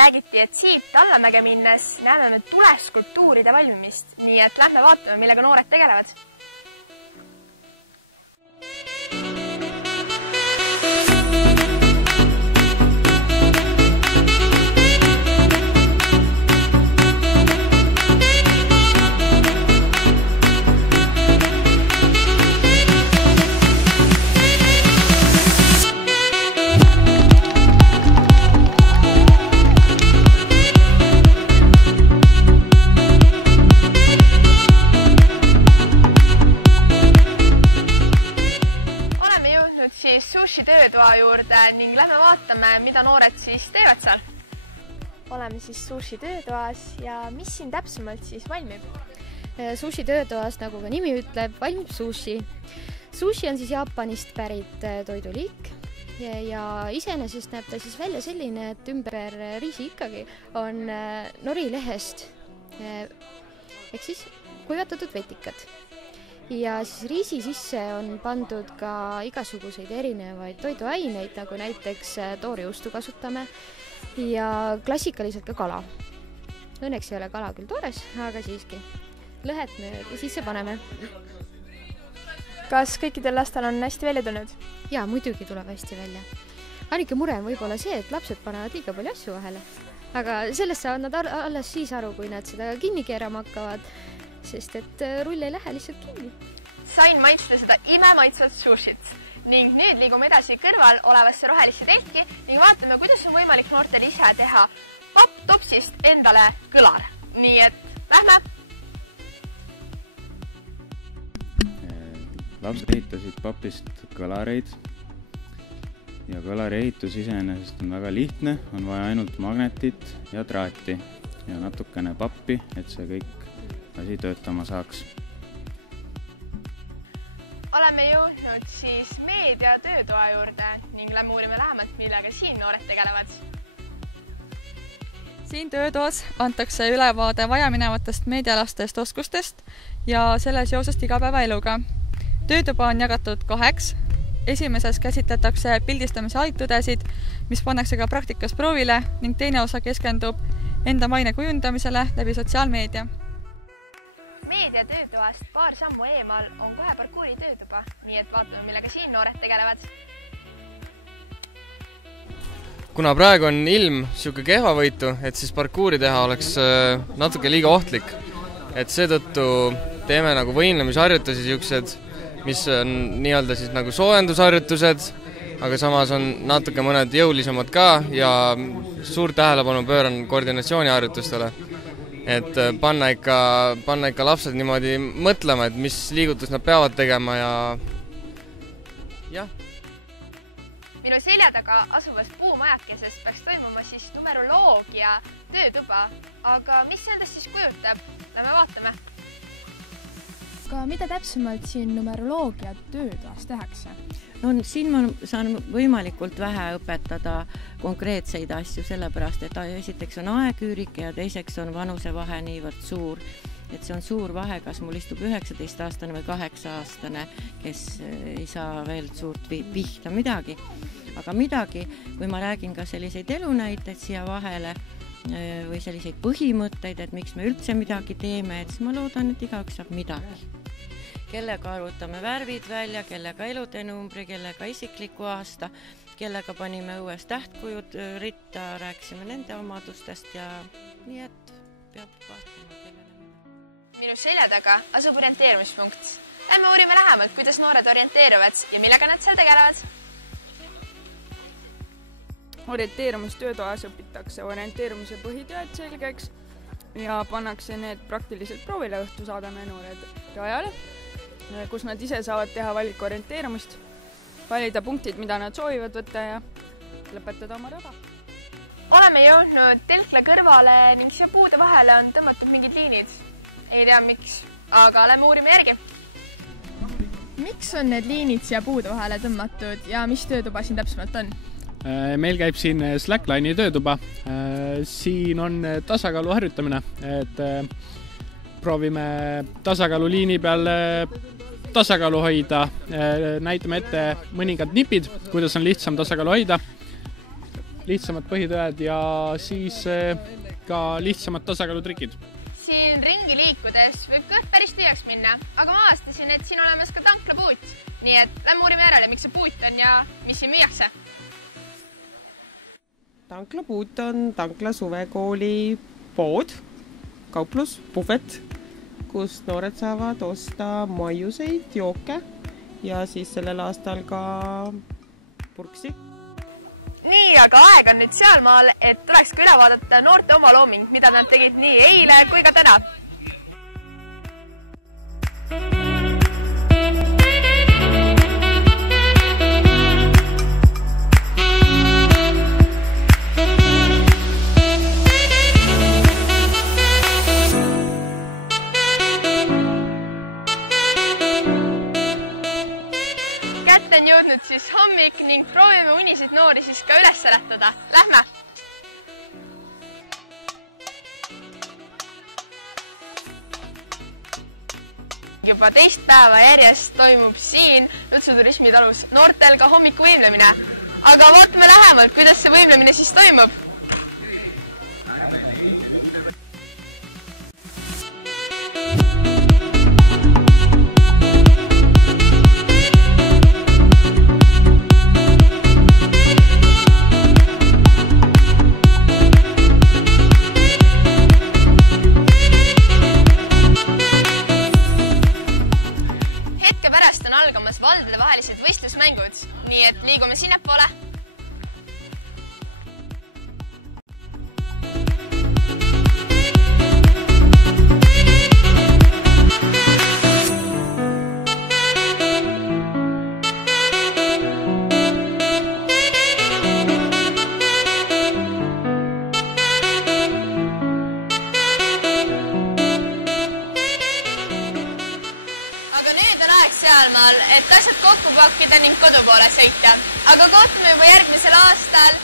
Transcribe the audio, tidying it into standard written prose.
räägiti, et siit Tallamäge minnes näeme me tuleskulptuuride valmimist, nii et lähme vaatame, millega noored tegelevad. Sushi töötoa juurde ning lähme vaatame, mida noored siis teevad seal. Oleme siis sushi töötoas ja mis siin täpsemalt siis valmib? Sushi töötoas, nagu ka nimi ütleb, valmib sushi. Sushi on siis Jaapanist pärit toiduliik ja iseenesest näeb ta siis välja selline, et ümber riisi ikkagi on norilehest ehk siis kuivatatud vetikad. Ja siis riisi sisse on pandud ka igasuguseid erinevaid toiduaineid, nagu näiteks toorjuustu kasutame ja klassikaliselt ka kala. Õnneks ei ole kala küll toores, aga siiski. Lõhet me sisse paneme. Kas kõikidel lastel on hästi välja tulnud? Jaa, muidugi tuleb hästi välja. Ainuke mure on võib-olla see, et lapsed panevad liiga palju asju vahele. Aga sellest saavad nad alles siis aru, kui nad seda kinni keerama hakkavad, sest et rull ei lähe lihtsalt kinni. Sain maitsta seda imemaitsvat sushit ning nüüd liigume edasi kõrval olevasse rohelisse telki ning vaatame, kuidas on võimalik noortel ise teha papptopsist endale kõlar. Nii et lähme! Lapsed ehitasid papist kõlareid ja kõlari ehitus iseenesest on väga lihtne, on vaja ainult magnetit ja traati ja natukene pappi, et see kõik asi töötama saaks. Oleme jõudnud siis meedia töötoa juurde ning lähme uurime lähemalt, millega siin noored tegelevad. Siin töötoas antakse ülevaade vajaminevatest meedialastest oskustest ja selle seosest igapäevaeluga. Töötuba on jagatud 2. Esimeses käsitletakse pildistamise algtõdesid, mis pannakse ka praktikas proovile ning teine osa keskendub enda maine kujundamisele läbi sotsiaalmeedia. Meedia töötoast paar sammu eemal on kohe parkuuri töötuba, nii et vaatame, millega siin noored tegelevad. Kuna praegu on ilm siuke kehvavõitu, et siis parkuuri teha oleks natuke liiga ohtlik. Et seetõttu teeme nagu võimlemisharjutusi siuksed, mis on nii-öelda siis nagu soojendusharjutused, aga samas on natuke mõned jõulisemad ka ja suur tähelepanu pööran koordinatsiooniharjutustele. Et panna ikka lapsed niimoodi mõtlema, et mis liigutus nad peavad tegema ja jah. Minu selja taga asuvas puumajakeses peaks toimuma siis numeroloogia töötuba, aga mis see endast siis kujutab? Lähme vaatame. Aga mida täpsemalt siin numeroloogia töötoas tehakse? No siin ma saan võimalikult vähe õpetada konkreetseid asju, sellepärast, et esiteks on aegüürike ja teiseks on vanusevahe niivõrd suur. Et see on suur vahe, kas mul istub 19-aastane või 8-aastane, kes ei saa veel suurt pihta midagi. Aga midagi, kui ma räägin ka selliseid elunäiteid siia vahele või selliseid põhimõtteid, et miks me üldse midagi teeme, et siis ma loodan, et igaüks saab midagi. Kellega arvutame värvid välja, kellega eludenumbri, kellega isikliku aasta, kellega panime õues tähtkujud ritta, rääksime nende omadustest ja nii et peab vaatama kellele mida. Minu selja taga asub orienteerumispunkt. Lähme uurime lähemalt, kuidas noored orienteeruvad ja millega nad seal tegelevad. Orienteerumistöötoas õpitakse orienteerumise põhitööd selgeks ja pannakse need praktiliselt proovile õhtu saadame noored rajale, kus nad ise saavad teha valiku orienteerumist, valida punktid, mida nad soovivad võtta ja lõpetada oma rada. Oleme jõudnud telkla kõrvale ning siia puude vahele on tõmmatud mingid liinid. Ei tea miks, aga lähme uurime järgi. Miks on need liinid siia puude vahele tõmmatud ja mis töötuba siin täpsemalt on? Meil käib siin Slackline'i töötuba. Siin on tasakaalu harjutamine, et proovime tasakaalu liini peal tasakaalu hoida, näitame ette mõningad nipid, kuidas on lihtsam tasakaalu hoida. lihtsamad põhitõed ja siis ka lihtsamad tasakaalutrikid. Siin ringi liikudes võib kõht päris tühjaks minna, aga ma avastasin, et siin olemas ka tanklapuut. Nii et lähme uurime järele, miks see puut on ja mis siin müüakse. Tanklapuut on Tankla suvekooli pood, kauplus, puhvet, kus noored saavad osta maiuseid, jooke ja siis sellel aastal ka purksi. Nii, aga aeg on nüüd sealmaal, et tuleks ka üle vaadata noorte omalooming, mida nad tegid nii eile kui ka täna. Kätte on jõudnud siis hommik ning proovime uniseid noori siis ka üles äratada. Lähme! Juba teist päeva järjest toimub siin Lõtsu turismitalus noortel ka hommikuvõimlemine. Aga vaatame lähemalt, kuidas see võimlemine siis toimub. Valdadevahelised võistlusmängud, nii et liigume sinnapoole. Sealmaal, et asjad kokku pakkida ning kodu poole sõita. Aga kohtume juba järgmisel aastal